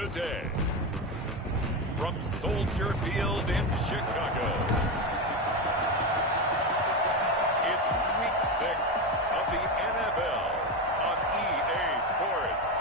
today, from Soldier Field in Chicago, it's Week 6 of the NFL on EA Sports.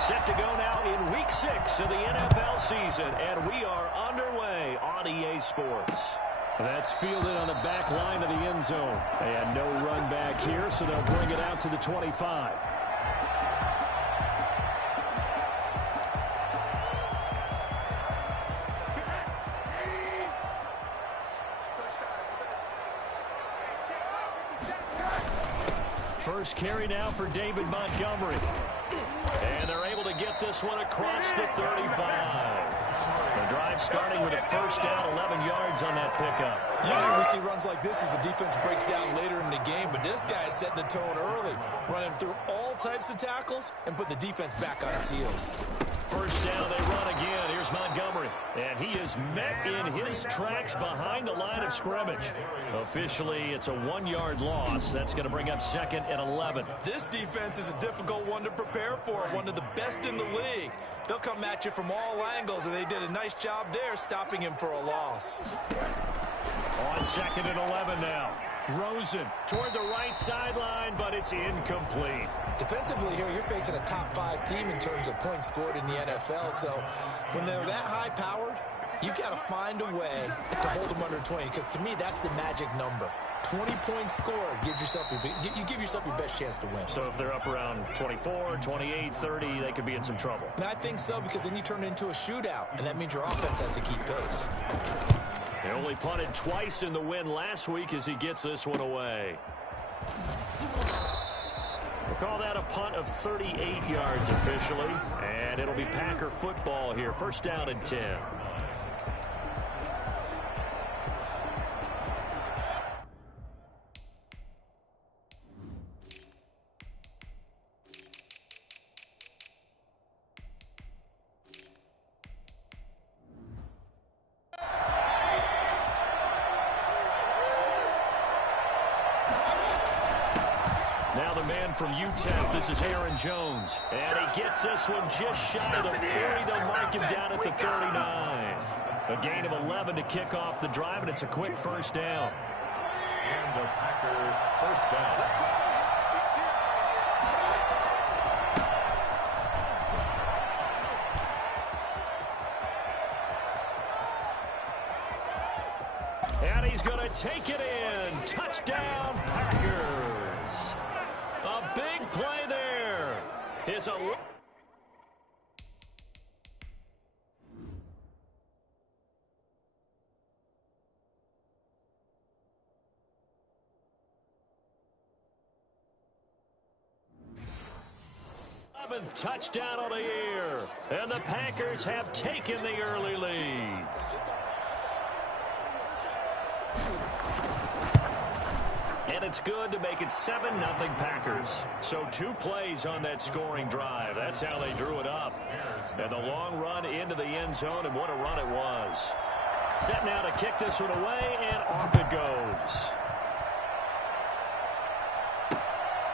Set to go now in Week 6 of the NFL season, and we are underway on EA Sports. That's fielded on the back line of the end zone. And no run back here, so they'll bring it out to the 25. First carry now for David Montgomery. And they're able to get this one across the 35. The drive starting with a first down, 11 yards on that pickup. Usually we see runs like this as the defense breaks down later in the game, but this guy is setting the tone early, running through all types of tackles and put the defense back on its heels. First down, they run again. Here's Montgomery. And he is met in his tracks behind the line of scrimmage. Officially, it's a 1-yard loss. That's going to bring up 2nd and 11. This defense is a difficult one to prepare for, one of the best in the league. They'll come at you from all angles, and they did a nice job there stopping him for a loss. On 2nd and 11 now. Rosen toward the right sideline, but it's incomplete. Defensively here, you're facing a top-5 team in terms of points scored in the NFL, so when they're that high-powered, you've got to find a way to hold them under 20, because to me, that's the magic number. 20 points scored, you give yourself your best chance to win. So if they're up around 24, 28, 30, they could be in some trouble. And I think so, because then you turn it into a shootout, and that means your offense has to keep pace. They only punted twice in the win last week as he gets this one away. We'll call that a punt of 38 yards officially, and it'll be Packer football here. First down and 10. Now the man from UTEP, this is Aaron Jones. And he gets this one just shy of the 40. They'll mark him down at the 39. A gain of 11 to kick off the drive, and it's a quick first down. And the Packer first down. And he's going to take it in. Touchdown, Packers. A big play there. It's a... touchdown on the year. And the Packers have taken the early lead. And it's good to make it 7-0 Packers. So 2 plays on that scoring drive. That's how they drew it up. And the long run into the end zone, and what a run it was. Set now to kick this one away, and off it goes.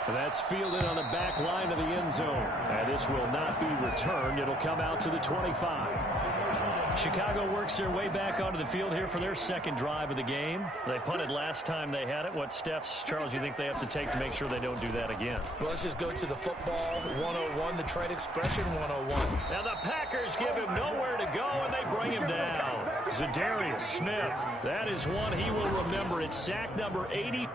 That's fielded on the back line of the end zone. And this will not be returned. It'll come out to the 25. Chicago works their way back onto the field here for their second drive of the game. They punted last time they had it. What steps, Charles, you think they have to take to make sure they don't do that again? Well, let's just go to the football 101, the trade expression 101. Now the Packers give him nowhere to go, and they bring him down. Zadarius Smith, that is one he will remember. It's sack number 80.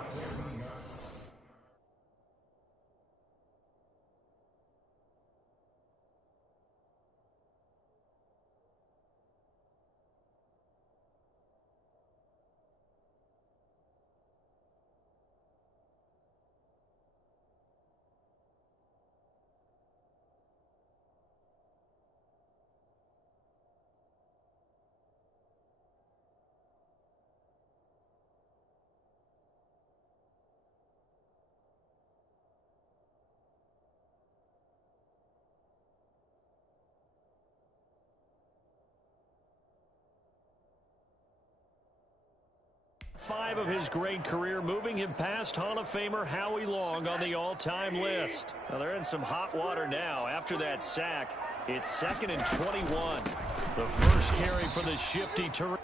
5 of his great career, moving him past Hall of Famer Howie Long on the all-time list. Well, they're in some hot water now. After that sack, it's 2nd and 21. The first carry for the shifty Terrell.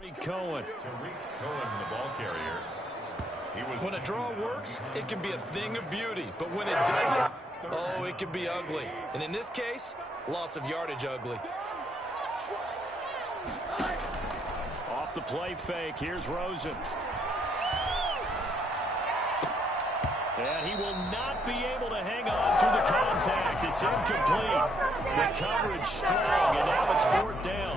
Cohen. Tariq Cohen, the ball carrier. When a draw works, it can be a thing of beauty. But when it doesn't, oh, it can be ugly. And in this case, loss of yardage ugly. Off the play fake, here's Rosen. And he will not be able to hang on through the contact. It's incomplete. The coverage strong, and now it's 4th down.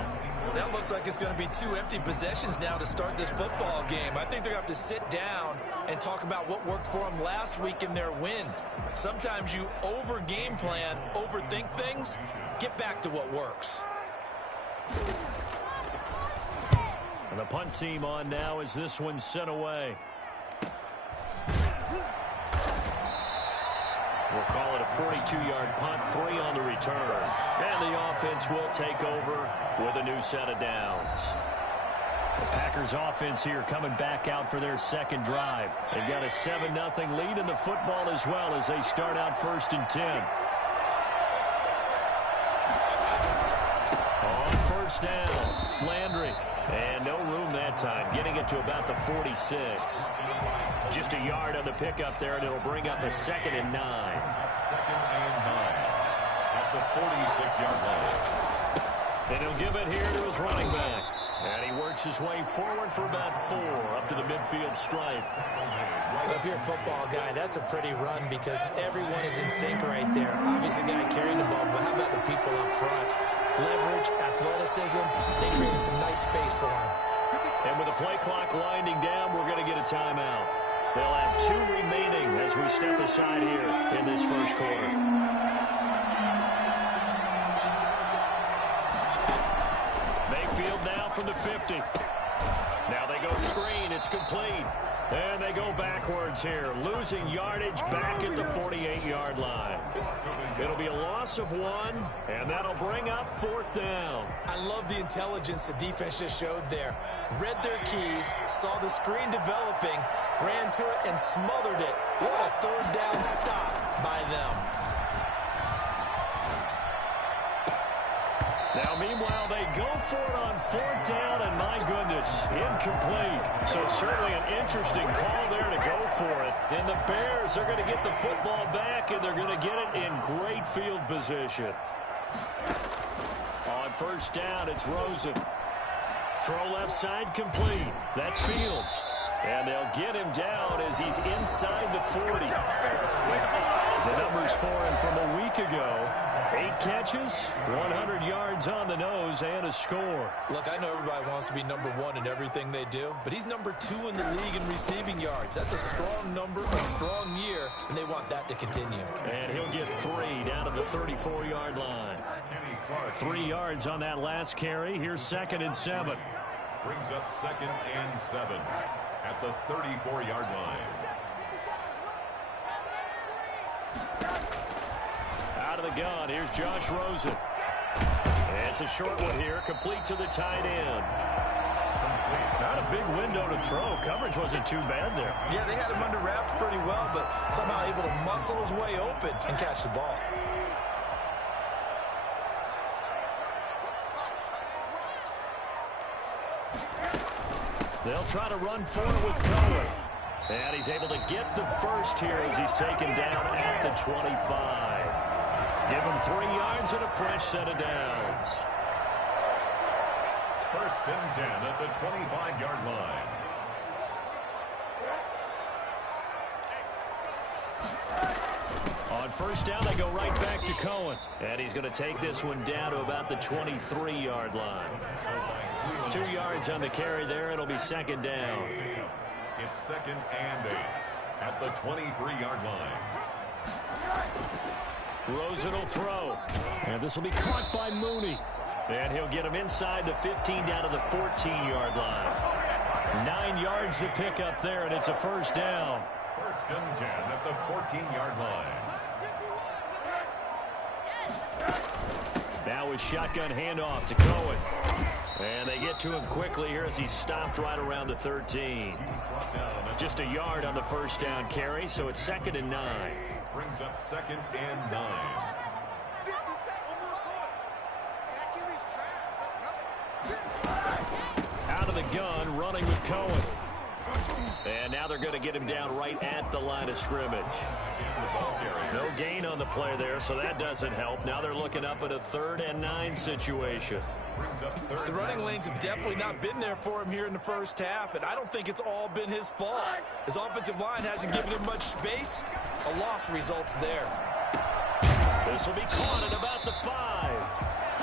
That looks like it's going to be 2 empty possessions now to start this football game. I think they're going to have to sit down and talk about what worked for them last week in their win. Sometimes you over-game plan, overthink things. Get back to what works. And the punt team on now as this one's sent away. We'll call it a 42-yard punt, 3 on the return. And the offense will take over with a new set of downs. The Packers offense here coming back out for their second drive. They've got a 7-0 lead in the football as well as they start out 1st and 10. On 1st down, Landry. And no room that time, getting it to about the 46. Just a yard on the pickup there, and it'll bring up a 2nd and 9. 2nd and 9 at the 46-yard line. And he'll give it here to his running back. And he works his way forward for about 4 up to the midfield stripe. Well, if you're a football guy, that's a pretty run because everyone is in sync right there. Obviously, the guy carrying the ball, but how about the people up front? Leverage, athleticism, they created some nice space for him. And with the play clock winding down, we're going to get a timeout. They'll have 2 remaining as we step aside here in this first quarter. Mayfield now from the 50. Now they go screen. It's complete. And they go backwards here, losing yardage back at the 48-yard line. It'll be a loss of 1, and that'll bring up 4th down. I love the intelligence the defense just showed there. Read their keys, saw the screen developing, ran to it, and smothered it. What a 3rd down stop by them. Now, meanwhile, they go for it on 4th down, and my goodness, incomplete. So certainly an interesting call there to go for it. And the Bears are going to get the football back, and they're going to get it in great field position. On 1st down, it's Rosen. Throw left side complete. That's Fields. And they'll get him down as he's inside the 40. The numbers for him from a week ago. 8 catches, 100 yards on the nose, and a score. Look, I know everybody wants to be number 1 in everything they do, but he's number 2 in the league in receiving yards. That's a strong number, a strong year, and they want that to continue. And he'll get 3 down to the 34-yard line. 3 yards on that last carry. Here's 2nd and 7. Brings up 2nd and 7 at the 34-yard line. Out of the gun, here's Josh Rosen. It's a short one here, complete to the tight end. Not a big window to throw. Coverage wasn't too bad there. Yeah, they had him under wraps pretty well, but somehow able to muscle his way open and catch the ball. They'll try to run for it with Cohen. And he's able to get the first here as he's taken down at the 25. Give him 3 yards and a fresh set of downs. 1st and 10 at the 25-yard line. On 1st down, they go right back to Cohen. And he's going to take this one down to about the 23-yard line. 2 yards on the carry there. It'll be 2nd down. It's 2nd and 8 at the 23-yard line. Rosen will throw. And this will be caught by Mooney. And he'll get him inside the 15 down to the 14-yard line. 9 yards to pick up there, and it's a 1st down. 1st and 10 at the 14-yard line. Now a shotgun handoff to Cohen. And they get to him quickly here as he's stopped right around the 13. Just a yard on the 1st down carry, so it's 2nd and 9. Brings up 2nd and 9. Out of of the gun, running with Cohen. And now they're going to get him down right at the line of scrimmage. No gain on the play there, so that doesn't help. Now they're looking up at a 3rd and 9 situation. The running lanes have definitely not been there for him here in the first half, and I don't think it's all been his fault. His offensive line hasn't given him much space. A loss results there. This will be caught at about the 5.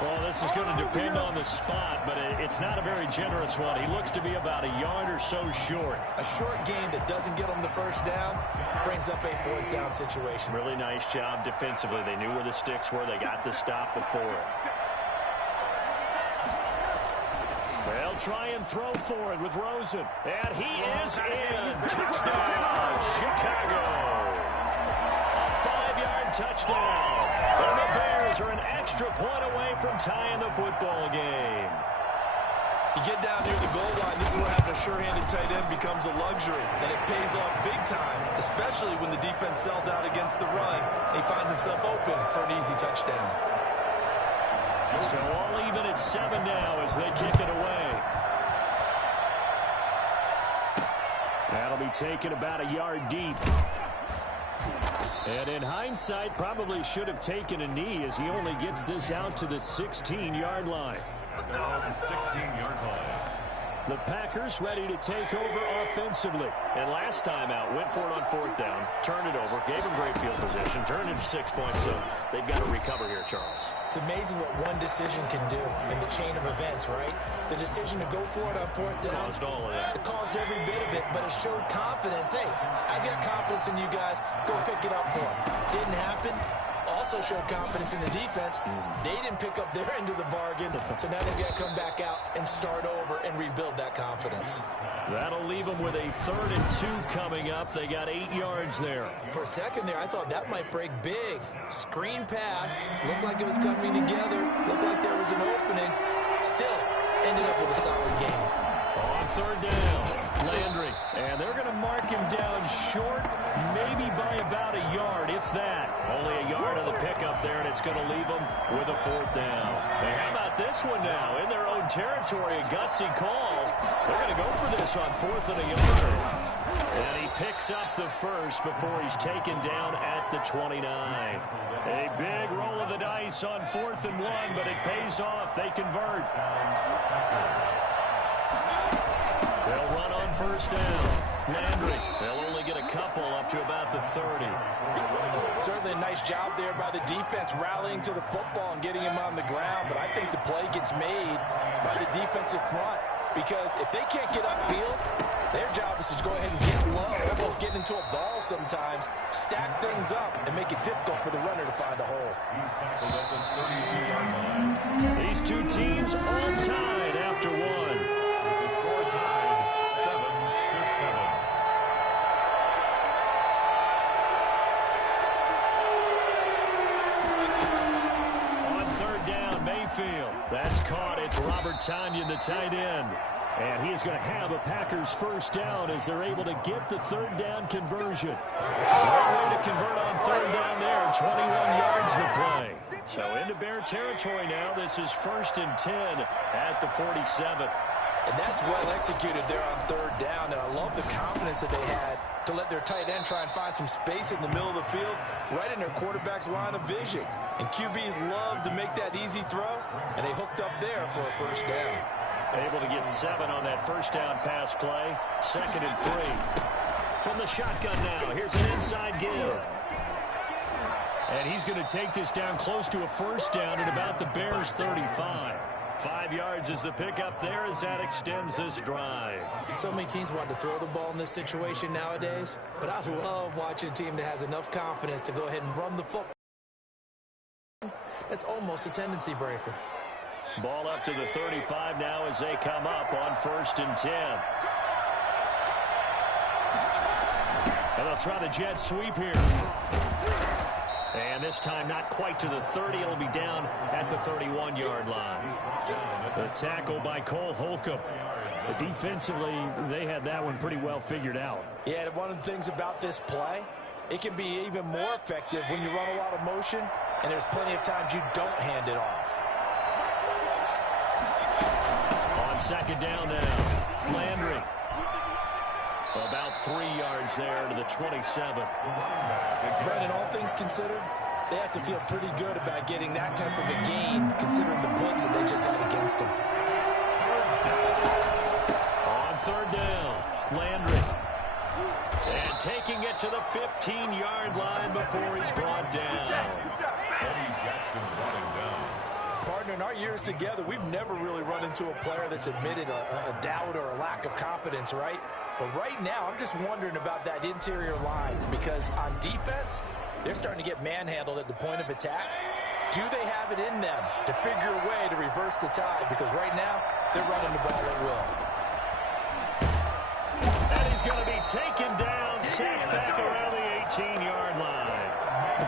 Well, this is going to depend on the spot, but it's not a very generous one. He looks to be about a yard or so short. A short gain that doesn't get him the first down brings up a 4th down situation. Really nice job defensively. They knew where the sticks were. They got the stop before it. They'll try and throw for it with Rosen. And he is in. Touchdown, Chicago. A 5-yard touchdown. And the Bears are an extra point away from tying the football game. You get down near the goal line, this is where having a sure-handed tight end becomes a luxury. And it pays off big time, especially when the defense sells out against the run. And he finds himself open for an easy touchdown. So all even at 7 now as they kick it away. That'll be taken about a yard deep. And in hindsight, probably should have taken a knee as he only gets this out to the 16-yard line. The 16-yard line. The Packers ready to take over offensively. And last time out, went for it on 4th down, turned it over, gave him great field position, turned it to 6 points. So they've got to recover here, Charles. It's amazing what one decision can do in the chain of events, right? The decision to go for it on 4th down. Caused all of that. It caused every bit of it, but it showed confidence. Hey, I've got confidence in you guys. Go pick it up for them. Didn't happen. Also showed confidence in the defense. They didn't pick up their end of the bargain, so now they've got to come back out and start over and rebuild that confidence. That'll leave them with a 3rd and 2 coming up. They got 8 yards there. For a second there, I thought that might break big. Screen pass. Looked like it was coming together. Looked like there was an opening. Still, ended up with a solid game. On 3rd down, Landry. And they're going to mark him down short, maybe by about a yard, if that. Only a yard of the pickup there, and it's going to leave them with a 4th down. And how about this one now? In their own territory, a gutsy call. They're going to go for this on 4th and a yard. And he picks up the first before he's taken down at the 29. A big roll of the dice on 4th and 1, but it pays off. They convert. They'll run on 1st down. Landry, they'll only get a couple up to about the 30. Certainly a nice job there by the defense rallying to the football and getting him on the ground, but I think the play gets made by the defensive front because if they can't get upfield, their job is to go ahead and get low, almost get into a ball sometimes, stack things up, and make it difficult for the runner to find a hole. He's tackled at the 32-yard line. These two teams all tied after one. The score tied 7-7. On 3rd down, Mayfield. That's caught. It's Robert Tonyan, the tight end. And he's going to have a Packers 1st down as they're able to get the 3rd down conversion. Great way to convert on 3rd down there. 21 yards the play. So into Bear territory now. This is 1st and 10 at the 47. And that's well executed there on 3rd down. And I love the confidence that they had to let their tight end try and find some space in the middle of the field, right in their quarterback's line of vision. And QBs love to make that easy throw, and they hooked up there for a 1st down. Able to get 7 on that 1st down pass play. 2nd and 3. From the shotgun now. Here's an inside give. And he's going to take this down close to a 1st down at about the Bears' 35. 5 yards is the pickup there as that extends this drive. So many teams want to throw the ball in this situation nowadays, but I love watching a team that has enough confidence to go ahead and run the football. That's almost a tendency breaker. Ball up to the 35 now as they come up on 1st and 10. And they'll try the jet sweep here. And this time not quite to the 30. It'll be down at the 31-yard line. The tackle by Cole Holcomb. Defensively, they had that one pretty well figured out. Yeah, and one of the things about this play, it can be even more effective when you run a lot of motion, and there's plenty of times you don't hand it off. On 2nd down now. Landry. About 3 yards there to the 27. Brandon, all things considered, they have to feel pretty good about getting that type of a gain, considering the blitz that they just had against them. On third down, Landry. And taking it to the 15-yard line before he's brought down. Eddie Jackson brought him down. Partner, in our years together, we've never really run into a player that's admitted a doubt or a lack of confidence, right? But right now, I'm just wondering about that interior line, because on defense, they're starting to get manhandled at the point of attack. Do they have it in them to figure a way to reverse the tide? Because right now, they're running the ball at will. And he's going to be taken down, sacked back around the 18-yard line.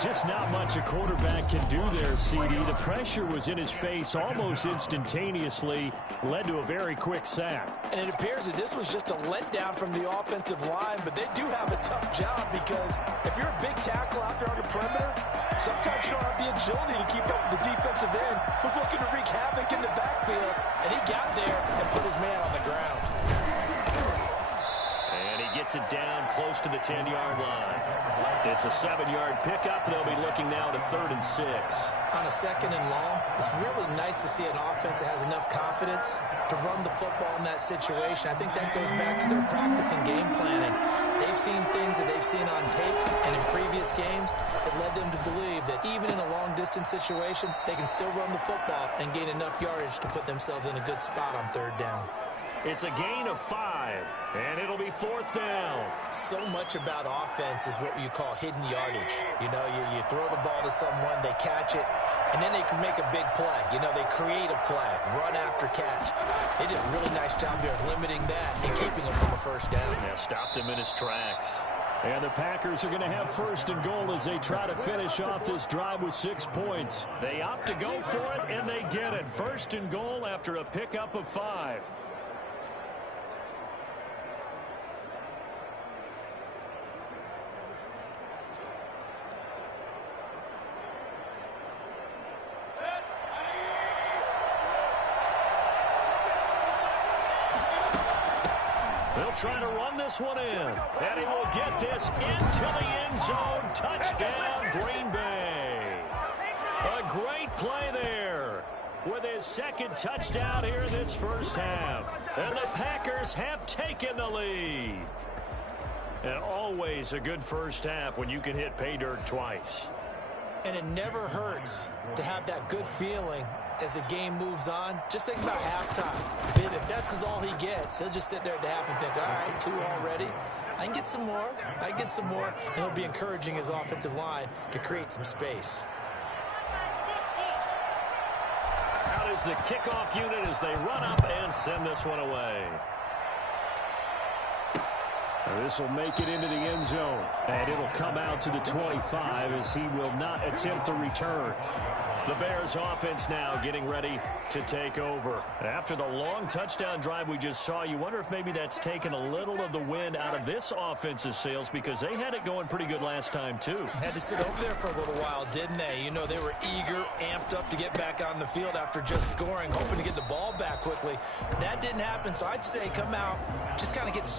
Just not much a quarterback can do there, CD. The pressure was in his face almost instantaneously, led to a very quick sack. And it appears that this was just a letdown from the offensive line, but they do have a tough job, because if you're a big tackle out there on the perimeter, sometimes you don't have the agility to keep up with the defensive end who's looking to wreak havoc in the backfield, and he got there and put his man on the ground. And he gets it down close to the 10-yard line. It's a 7-yard pickup. They'll be looking now to 3rd and 6. On a 2nd and long, it's really nice to see an offense that has enough confidence to run the football in that situation. I think that goes back to their practice and game planning. They've seen things that they've seen on tape and in previous games that led them to believe that even in a long-distance situation, they can still run the football and gain enough yardage to put themselves in a good spot on 3rd down. It's a gain of 5, and it'll be 4th down. So much about offense is what you call hidden yardage. You know, you throw the ball to someone, they catch it, and then they can make a big play. You know, they create a play, run after catch. They did a really nice job there of limiting that and keeping him from a 1st down. Yeah, stopped him in his tracks. And the Packers are going to have 1st and goal as they try to finish off this drive with 6 points. They opt to go for it, and they get it. 1st and goal after a pickup of 5. They'll try to run this one in, and he will get this into the end zone. Touchdown, Green Bay. A great play there with his 2nd touchdown here in this 1st half. And the Packers have taken the lead. And always a good 1st half when you can hit pay dirt twice. And it never hurts to have that good feeling as the game moves on. Just think about halftime. If that's all he gets, he'll just sit there at the half and think, all right, 2 already. I can get some more. I can get some more. And he'll be encouraging his offensive line to create some space. Out is the kickoff unit as they run up and send this one away. This will make it into the end zone, and it'll come out to the 25 as he will not attempt to return. The Bears offense now getting ready to take over. After the long touchdown drive we just saw, you wonder if maybe that's taken a little of the wind out of this offense's sails, because they had it going pretty good last time too. Had to sit over there for a little while, didn't they? You know, they were eager, amped up to get back on the field after just scoring, hoping to get the ball back quickly. That didn't happen, so I'd say come out, just kind of get...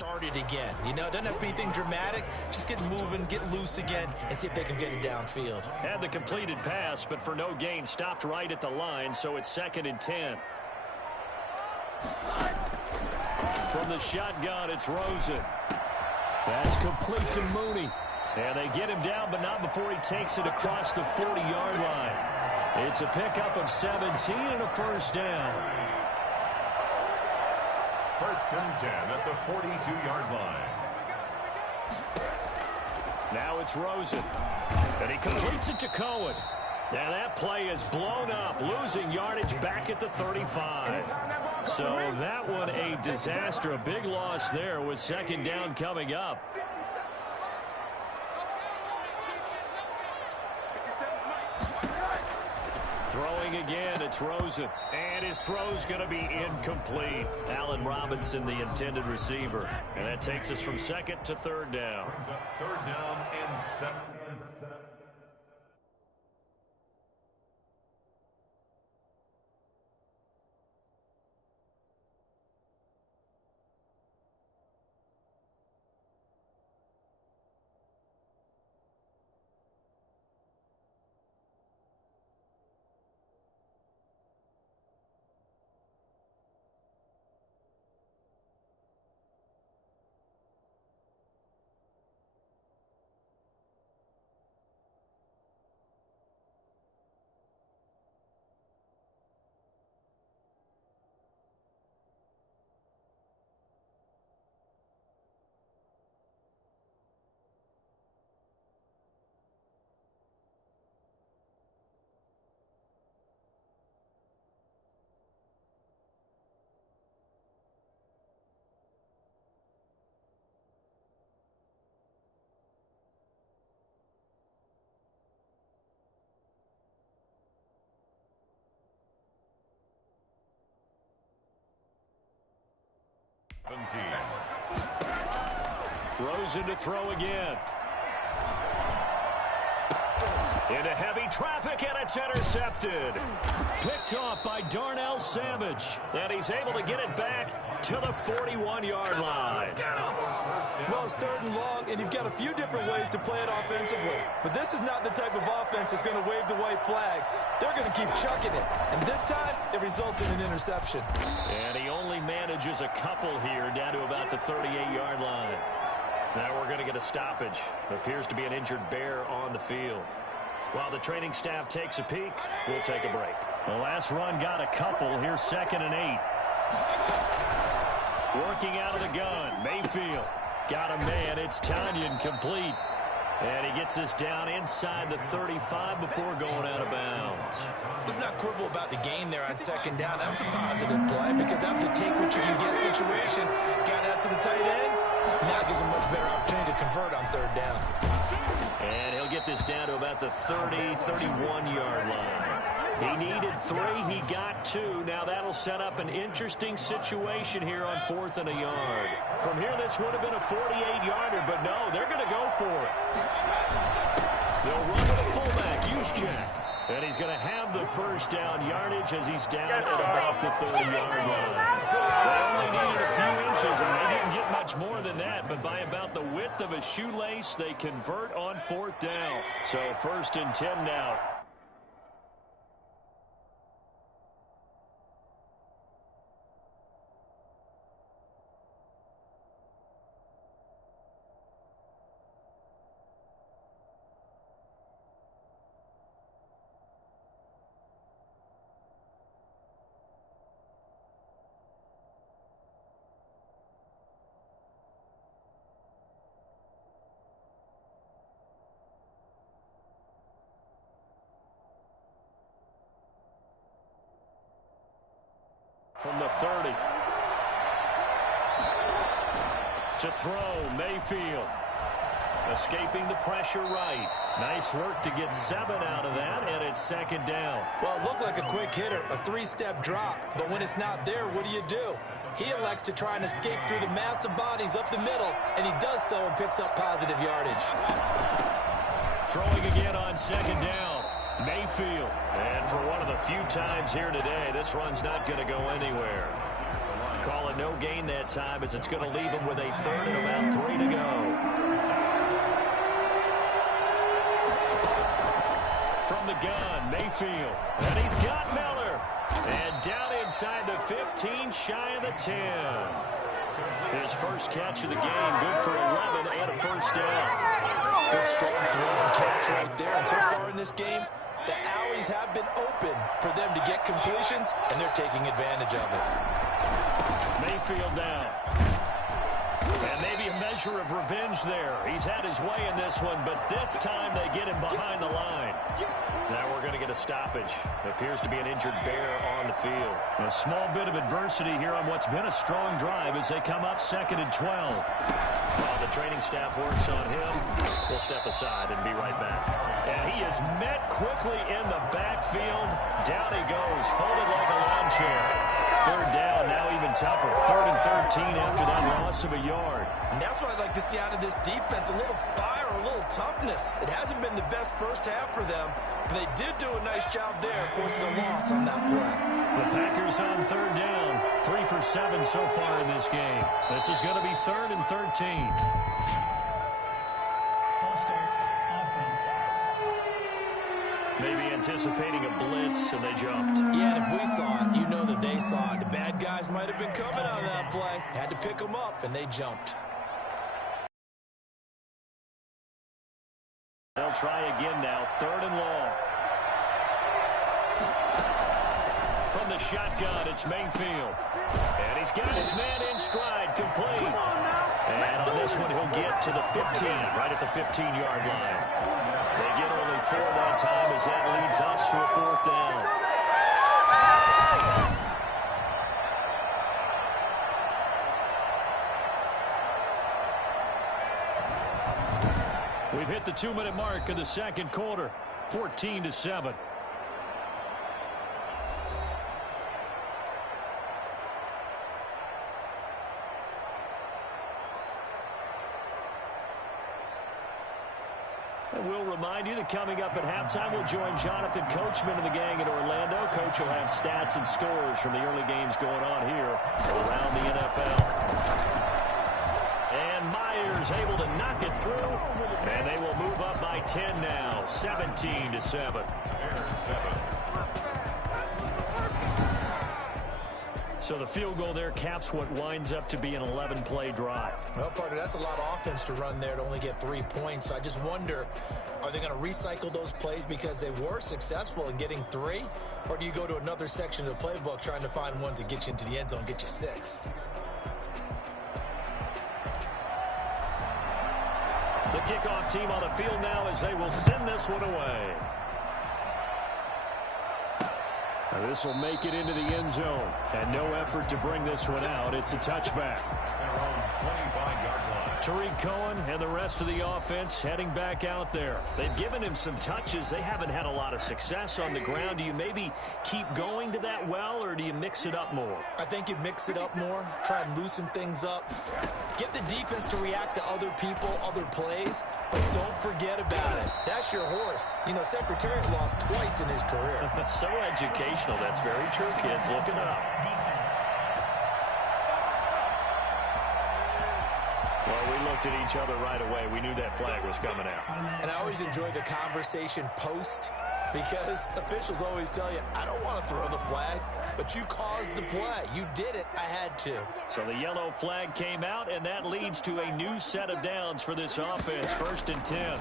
started again. You know, it doesn't have to be anything dramatic. Just get moving, get loose again, and see if they can get it downfield. Had the completed pass, but for no gain, stopped right at the line, so it's 2nd and 10. From the shotgun, it's Rosen. That's complete to Mooney. And they get him down, but not before he takes it across the 40-yard line. It's a pickup of 17 and a 1st down. 1st and 10 at the 42-yard line. Now it's Rosen. And he completes it to Cohen. And that play is blown up, losing yardage back at the 35. So that one a disaster. A big loss there with second down coming up. Throwing again, it's Rosen. And his throw's going to be incomplete. Allen Robinson, the intended receiver. And that takes us from second to third down. Third down and 7. Rosen to throw again. Into heavy traffic, and it's intercepted. Picked off by Darnell Savage. And he's able to get it back to the 41-yard line. Well, it's third and long, and you've got a few different ways to play it offensively. But this is not the type of offense that's going to wave the white flag. They're going to keep chucking it. And this time, it results in an interception. And he only manages a couple here down to about the 38-yard line. Now we're going to get a stoppage. There appears to be an injured Bear on the field. While the training staff takes a peek, we'll take a break. The last run got a couple. Here's 2nd and 8. Working out of the gun. Mayfield got a man. It's Tanyan complete. And he gets us down inside the 35 before going out of bounds. Let's not quibble about the gain there on 2nd down. That was a positive play because that was a take-what-you-can-get situation. Got out to the tight end. Now gives him a much better opportunity to convert on 3rd down. And he'll get this down to about the 30, 31-yard line. He needed 3. He got 2. Now that'll set up an interesting situation here on 4th and a yard. From here, this would have been a 48-yarder, but no, they're going to go for it. They'll run with a fullback, Juszczyk. And he's going to have the first down yardage as he's down at about the 30-yard line. They only needed a few inches, and they didn't get much more than that, but by about the width of a shoelace, they convert on 4th down. So 1st and 10 now. From the 30. To throw, Mayfield. Escaping the pressure right. Nice work to get 7 out of that, and it's 2nd down. Well, it looked like a quick hitter, a 3-step drop. But when it's not there, what do? He elects to try and escape through the massive bodies up the middle, and he does so and picks up positive yardage. Throwing again on 2nd down. Mayfield. And for one of the few times here today, this run's not going to go anywhere. Call it no gain that time as it's going to leave him with a 3rd and about 3 to go. From the gun, Mayfield. And he's got Miller. And down inside the 15, shy of the 10. His first catch of the game, good for 11 and a first down. Good strong throw and catch right there. And so far in this game, the alleys have been open for them to get completions, and they're taking advantage of it. Mayfield down. And maybe a measure of revenge there. He's had his way in this one, but this time they get him behind the line. Now we're going to get a stoppage. Appears to be an injured Bear on the field. A small bit of adversity here on what's been a strong drive as they come up 2nd and 12. While the training staff works on him, we'll step aside and be right back. And he is met quickly in the backfield. Down he goes, folded like a lawn chair. 3rd down, now even tougher. 3rd and 13 after that loss of a yard. And that's what I'd like to see out of this defense, a little fire, a little toughness. It hasn't been the best first half for them, but they did do a nice job there, forcing a loss on that play. The Packers on 3rd down. 3 for 7 so far in this game. This is going to be 3rd and 13. Maybe anticipating a blitz, and they jumped. Yeah, and if we saw it, you know that they saw it. The bad guys might have been coming on that play. Had to pick them up, and they jumped. They'll try again now, 3rd and long. From the shotgun, it's Mayfield. And he's got his man in stride, complete. And on this one, he'll get to the 15, right at the 15-yard line. They get only 4 that time as that leads us to a 4th down. We've hit the 2-minute mark of the 2nd quarter. 14-7. And we'll remind you that coming up at halftime, we'll join Jonathan Coachman and the gang in Orlando. Coach will have stats and scores from the early games going on here around the NFL. And Myers able to knock it through. And they will move up by 10 now, 17-7. So the field goal there caps what winds up to be an 11-play drive. Well, partner, that's a lot of offense to run there to only get 3 points. So I just wonder, are they going to recycle those plays because they were successful in getting 3? Or do you go to another section of the playbook trying to find ones that get you into the end zone, get you 6? The kickoff team on the field now as they will send this one away. This will make it into the end zone. And no effort to bring this one out. It's a touchback. Tariq Cohen and the rest of the offense heading back out there. They've given him some touches. They haven't had a lot of success on the ground. Do you maybe keep going to that well, or do you mix it up more? I think you mix it up more, try and loosen things up. Get the defense to react to other people, other plays, but don't forget about it. That's your horse. You know, Secretariat lost twice in his career. So educational. That's very true, kids. Look it up. Well, we looked at each other right away. We knew that flag was coming out. And I always enjoy the conversation post because officials always tell you, I don't want to throw the flag, but you caused the play. You did it. I had to. So the yellow flag came out, and that leads to a new set of downs for this offense. 1st and 10.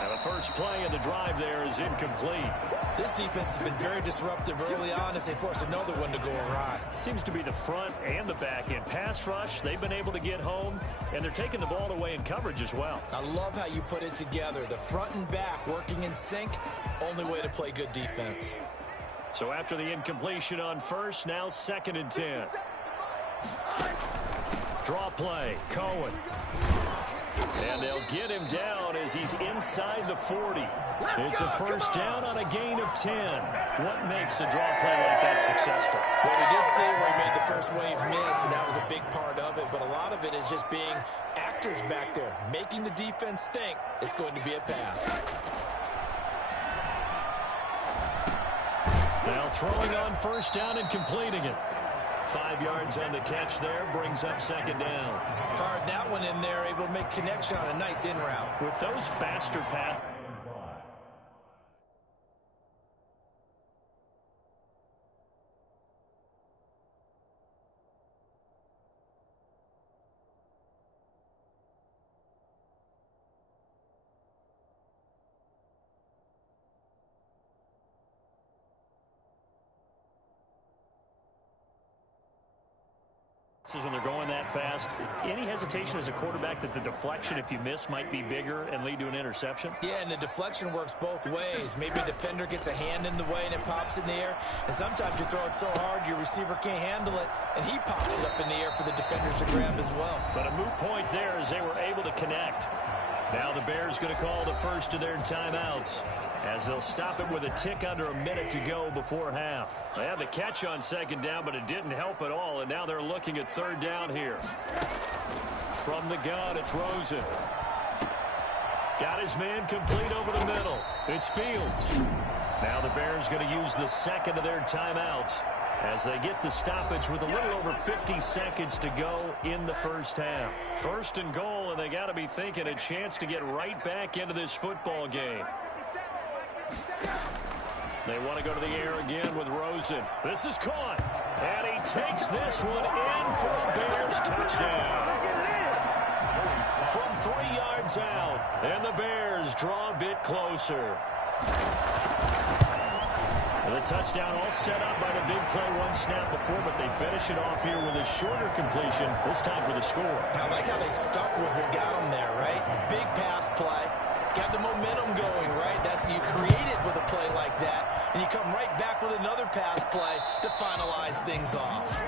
Now the first play of the drive there is incomplete. This defense has been very disruptive early on as they force another one to go awry. Seems to be the front and the back end. Pass rush, they've been able to get home, and they're taking the ball away in coverage as well. I love how you put it together. The front and back working in sync, only way to play good defense. So after the incompletion on 1st, now 2nd and 10. Draw play, Cohen. And they'll get him down as he's inside the 40. It's a 1st down on a gain of 10. What makes a draw play like that successful? Well, we did see where he made the first wave miss, and that was a big part of it. But a lot of it is just being actors back there, making the defense think it's going to be a pass. Now throwing on 1st down and completing it. 5 yards on the catch there, brings up 2nd down. Fired that one in there, able to make connection on a nice in route. With those faster passes. When they're going that fast, any hesitation as a quarterback that the deflection, if you miss, might be bigger and lead to an interception? Yeah, and the deflection works both ways. Maybe a defender gets a hand in the way and it pops in the air, and sometimes you throw it so hard your receiver can't handle it, and he pops it up in the air for the defenders to grab as well. But a moot point there as they were able to connect. Now the Bears going to call the first of their timeouts as they'll stop it with a tick under a minute to go before half. They had the catch on second down, but it didn't help at all, and now they're looking at third down here. From the gun, it's Rosen. Got his man complete over the middle. It's Fields. Now the Bears going to use the second of their timeouts as they get the stoppage with a little over 50 seconds to go in the first half. First and goal, and they got to be thinking a chance to get right back into this football game. They want to go to the air again with Rosen. This is caught, and he takes this one in for a Bears touchdown. From 3 yards out, and the Bears draw a bit closer. The touchdown all set up by the big play one snap before, but they finish it off here with a shorter completion, this time for the score. I like how they stuck with what got them there, right? The big pass play, got the momentum going, right? That's you create it with a play like that, and you come right back with another pass play to finalize things off.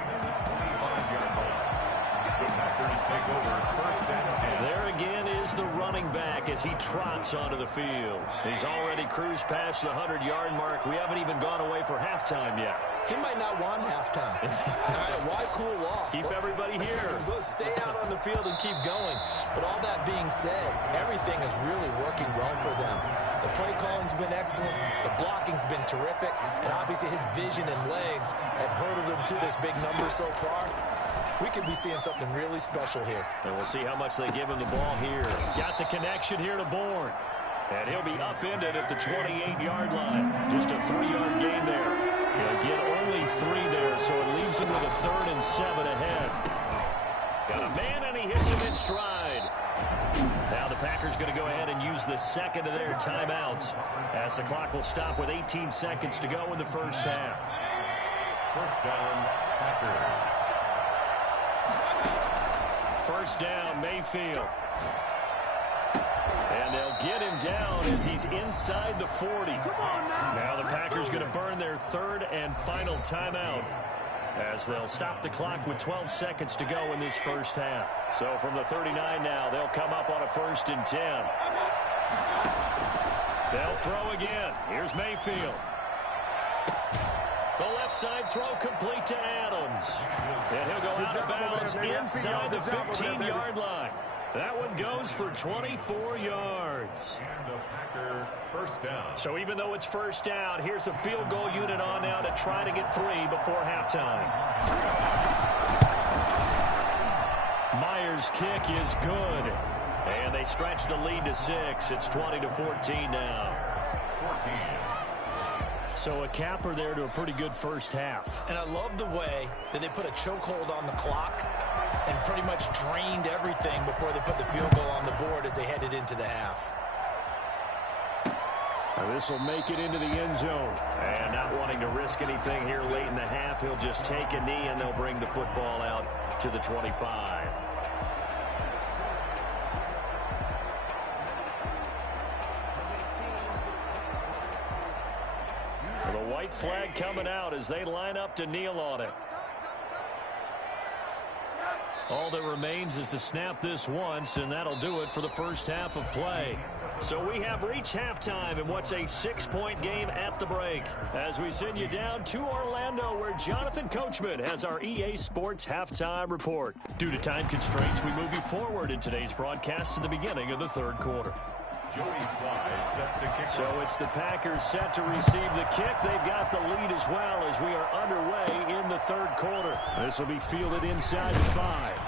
The Packers take over first and 10. There again is the running back as he trots onto the field. He's already cruised past the 100-yard mark. We haven't even gone away for halftime yet. He might not want halftime. All right, why cool off? Keep everybody here. Let's stay out on the field and keep going. But all that being said, everything is really working well for them. The play calling's been excellent. The blocking's been terrific. And obviously his vision and legs have hurdled him to this big number so far. We could be seeing something really special here. And we'll see how much they give him the ball here. Got the connection here to Bourne. And he'll be upended at the 28-yard line. Just a 3-yard gain there. He'll get only 3 there, so it leaves him with a 3rd and 7 ahead. Got a man, and he hits him in stride. Now the Packers going to go ahead and use the second of their timeouts as the clock will stop with 18 seconds to go in the first half. First down, Packers. First down, Mayfield. And they'll get him down as he's inside the 40. Now the Packers going to burn their 3rd and final timeout as they'll stop the clock with 12 seconds to go in this first half. So from the 39 now, they'll come up on a 1st and 10. They'll throw again. Here's Mayfield. The left side throw complete to Adams. And he'll go out of bounds inside the 15-yard line. That one goes for 24 yards. And the Packer first down. So even though it's first down, here's the field goal unit on now to try to get 3 before halftime. Myers' kick is good. And they stretch the lead to 6. It's 20-14 now. 14. So a capper there to a pretty good first half. And I love the way that they put a chokehold on the clock and pretty much drained everything before they put the field goal on the board as they headed into the half. This will make it into the end zone. And not wanting to risk anything here late in the half, he'll just take a knee and they'll bring the football out to the 25. The white flag coming out as they line up to kneel on it. All that remains is to snap this once, and that'll do it for the first half of play. So we have reached halftime in what's a 6-point game at the break. As we send you down to Orlando, where Jonathan Coachman has our EA Sports Halftime Report. Due to time constraints, we move you forward in today's broadcast to the beginning of the 3rd quarter. Joey Sly set to kick. So it's the Packers set to receive the kick. They've got the lead as well as we are underway in the 3rd quarter. This will be fielded inside the 5.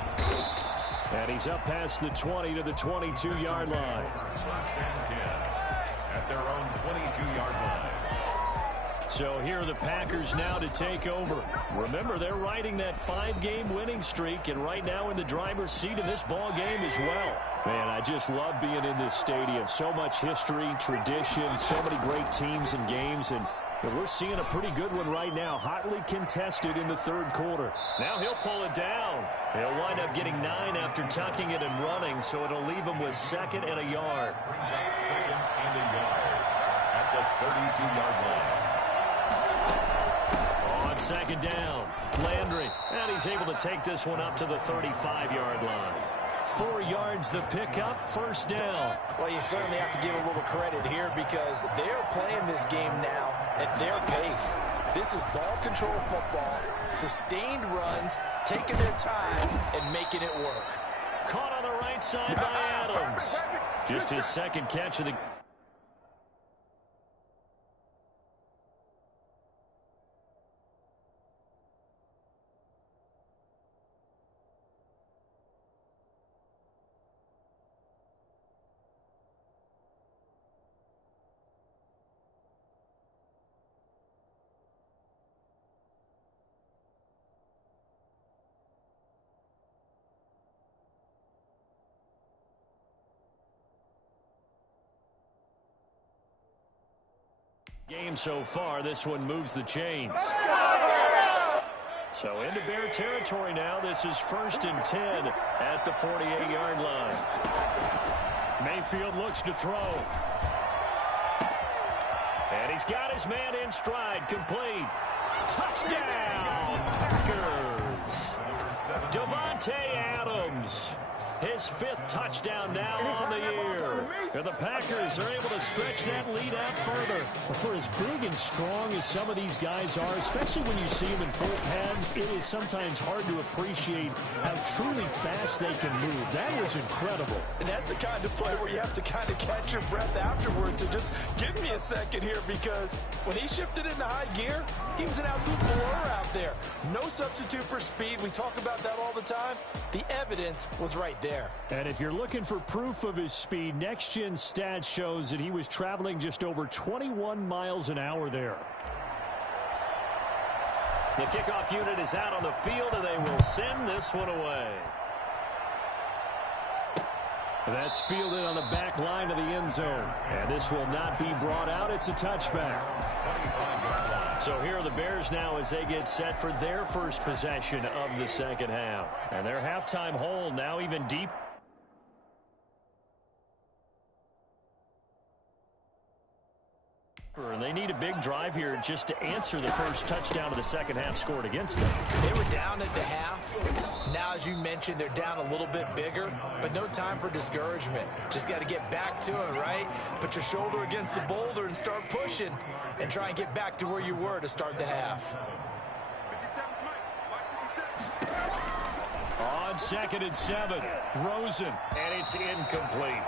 And he's up past the 20 to the 22-yard line. First and 10 at their own 22-yard line. So here are the Packers now to take over. Remember, they're riding that 5-game winning streak, and right now in the driver's seat in this ball game as well. Man, I just love being in this stadium. So much history, tradition, so many great teams and games, and And we're seeing a pretty good one right now, hotly contested in the third quarter. Now he'll pull it down. He'll wind up getting 9 after tucking it and running, so it'll leave him with 2nd and a yard. Brings up 2nd and a yard at the 32-yard line. On 2nd down, Landry. And he's able to take this one up to the 35-yard line. 4 yards the pickup, 1st down. Well, you certainly have to give a little credit here because they're playing this game now at their pace. This is ball control football, sustained runs, taking their time and making it work. Caught on the right side by Adams. Just his 2nd catch of the game so far. This one moves the chains. So into Bear territory now. This is 1st and 10 at the 48-yard line. Mayfield looks to throw. And he's got his man in stride. Complete. Touchdown, Packers. Davante Adams. His 5th touchdown now on the year. And the Packers are able to stretch that lead out further. For as big and strong as some of these guys are, especially when you see them in full pads, it is sometimes hard to appreciate how truly fast they can move. That was incredible. And that's the kind of play where you have to kind of catch your breath afterwards and just give me a second here because when he shifted into high gear, he was an absolute blur out there. No substitute for speed. We talk about that all the time. The evidence was right there. And if you're looking for proof of his speed, Next Gen Stats shows that he was traveling just over 21 miles an hour there. The kickoff unit is out on the field, and they will send this one away. That's fielded on the back line of the end zone. And this will not be brought out. It's a touchback. So here are the Bears now as they get set for their first possession of the 2nd half. And their halftime hold now even deep. And they need a big drive here just to answer the first touchdown of the 2nd half scored against them. They were down at the half. Now, as you mentioned, they're down a little bit bigger, but no time for discouragement. Just got to get back to it, right? Put your shoulder against the boulder and start pushing and try and get back to where you were to start the half. On 2nd and 7, Rosen. And it's incomplete.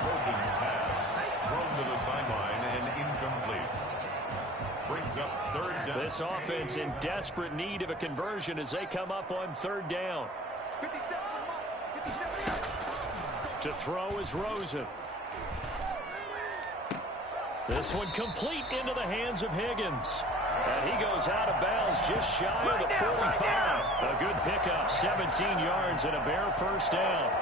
Rosen's pass thrown to the sideline and incomplete. Brings up 3rd down. This offense in desperate need of a conversion as they come up on 3rd down. To throw is Rosen. This one complete into the hands of Higgins. And he goes out of bounds just shy of the 45. A good pickup, 17 yards and a Bear 1st down.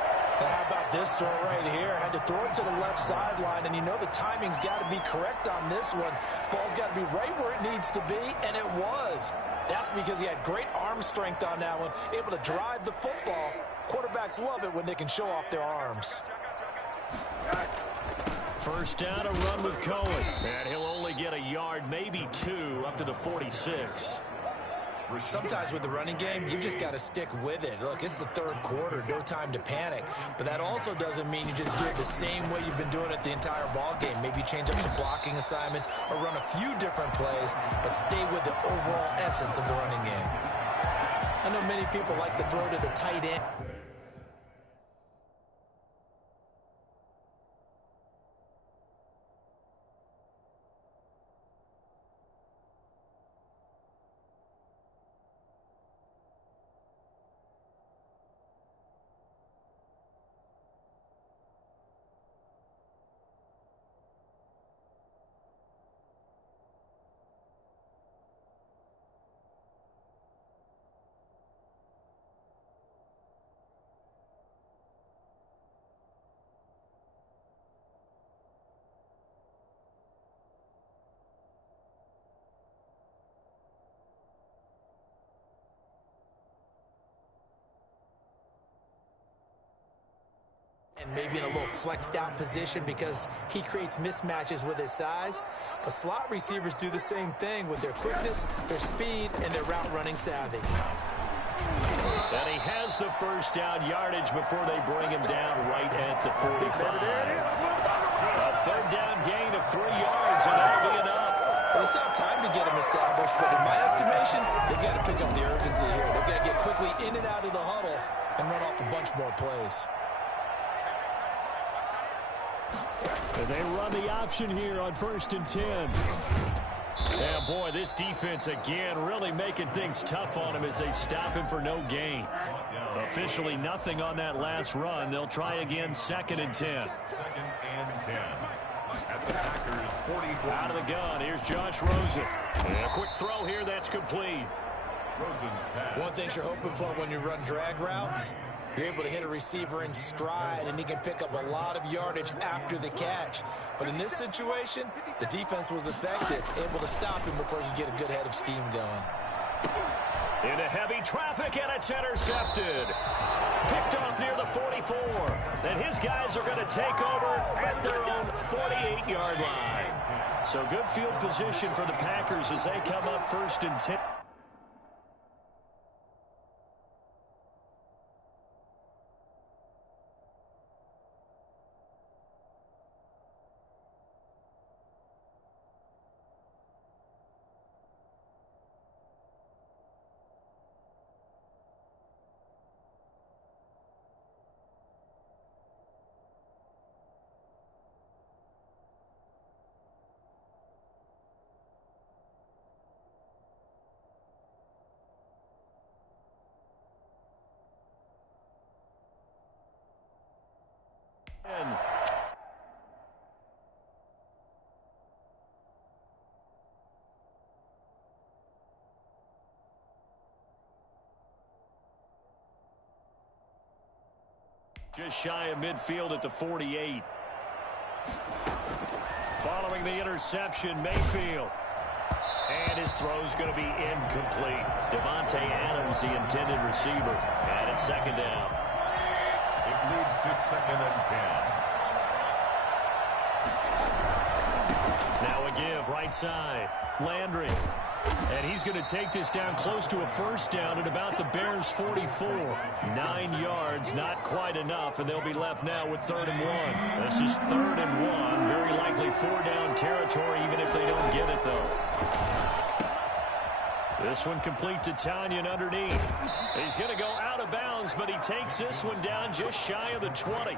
Now, how about this throw right here? Had to throw it to the left sideline, and you know the timing's got to be correct on this one. Ball's got to be right where it needs to be, and it was. That's because he had great arm strength on that one, able to drive the football. Quarterbacks love it when they can show off their arms. 1st down, a run with Cohen. And he'll only get a yard, maybe 2, up to the 46. Sometimes with the running game, you've just got to stick with it. Look, it's the 3rd quarter, no time to panic. But that also doesn't mean you just do it the same way you've been doing it the entire ball game. Maybe change up some blocking assignments or run a few different plays, but stay with the overall essence of the running game. I know many people like to throw to the tight end. And maybe in a little flexed out position because he creates mismatches with his size. But slot receivers do the same thing with their quickness, their speed, and their route running savvy. And he has the first down yardage before they bring him down right at the 45. A third down gain of 3 yards, and that'll be enough. Well, they still have time to get him established, but in my estimation, they've got to pick up the urgency here. They've got to get quickly in and out of the huddle and run off a bunch more plays. And they run the option here on 1st and 10. Yeah, boy, this defense again really making things tough on him as they stop him for no gain. Officially nothing on that last run. They'll try again 2nd and 10. 2nd and 10. At the Packers 44. Out of the gun, here's Josh Rosen. And a quick throw here, that's complete. Rosen's pass. One thing you're hoping for when you run drag routes, you're able to hit a receiver in stride, and he can pick up a lot of yardage after the catch. But in this situation, the defense was effective, able to stop him before you get a good head of steam going. Into heavy traffic, and it's intercepted. Picked off near the 44. And his guys are going to take over at their own 48-yard line. So good field position for the Packers as they come up 1st and 10. Just shy of midfield at the 48. Following the interception, Mayfield. And his throw's going to be incomplete. Devontae Adams, the intended receiver. And it's 2nd down. It moves to 2nd and 10. Now a give, right side. Landry. And he's going to take this down close to a 1st down at about the Bears' 44. 9 yards, not quite enough, and they'll be left now with 3rd and 1. This is 3rd and 1. Very likely 4-down territory, even if they don't get it, though. This one complete to Tanyan underneath. He's going to go out of bounds, but he takes this one down just shy of the 20.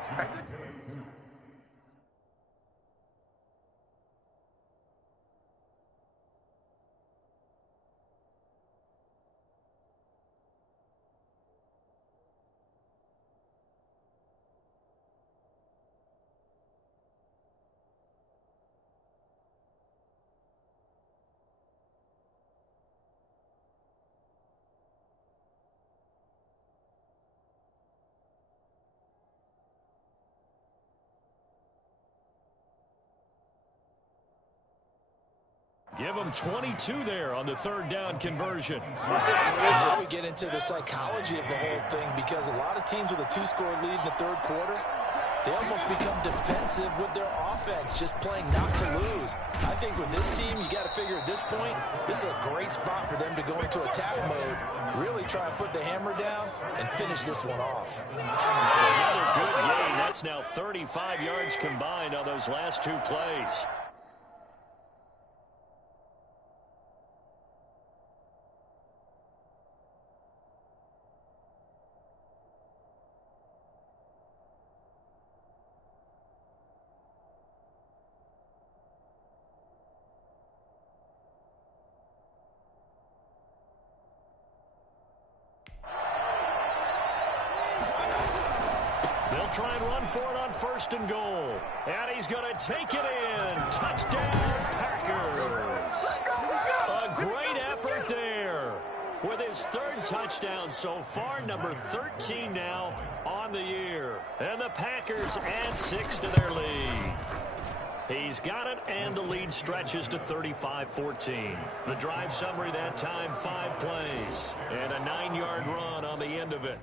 Give them 22 there on the 3rd down conversion. Now we get into the psychology of the whole thing, because a lot of teams with a 2-score lead in the 3rd quarter, they almost become defensive with their offense, just playing not to lose. I think with this team, you got to figure at this point, this is a great spot for them to go into attack mode, really try to put the hammer down and finish this one off. Another good game. That's now 35 yards combined on those last 2 plays. Try and run for it on 1st and goal. And he's going to take it in. Touchdown, Packers. A great effort there. With his 3rd touchdown so far, number 13 now on the year. And the Packers add 6 to their lead. He's got it, and the lead stretches to 35-14. The drive summary that time, 5 plays. And a 9-yard run on the end of it.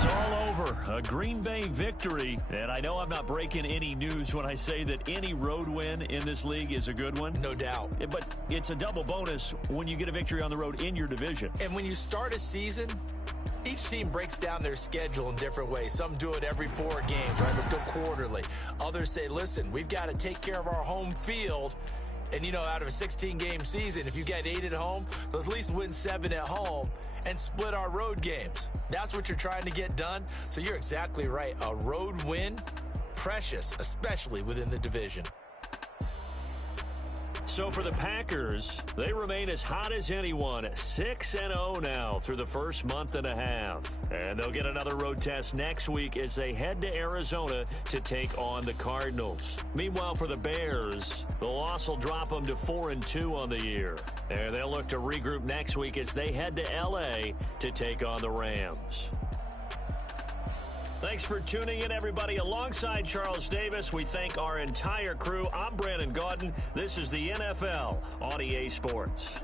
It's all over. A Green Bay victory. And I know I'm not breaking any news when I say that any road win in this league is a good one. No doubt. But it's a double bonus when you get a victory on the road in your division. And when you start a season, each team breaks down their schedule in different ways. Some do it every 4 games, right? Let's go quarterly. Others say, listen, we've got to take care of our home field. And, you know, out of a 16-game season, if you get 8 at home, let's at least win 7 at home and split our road games. That's what you're trying to get done. So you're exactly right. A road win, precious, especially within the division. So for the Packers, they remain as hot as anyone, 6-0 now through the first month and a half. And they'll get another road test next week as they head to Arizona to take on the Cardinals. Meanwhile, for the Bears, the loss will drop them to 4-2 on the year. And they'll look to regroup next week as they head to L.A. to take on the Rams. Thanks for tuning in, everybody. Alongside Charles Davis, we thank our entire crew. I'm Brandon Gaudin. This is the NFL on EA Sports.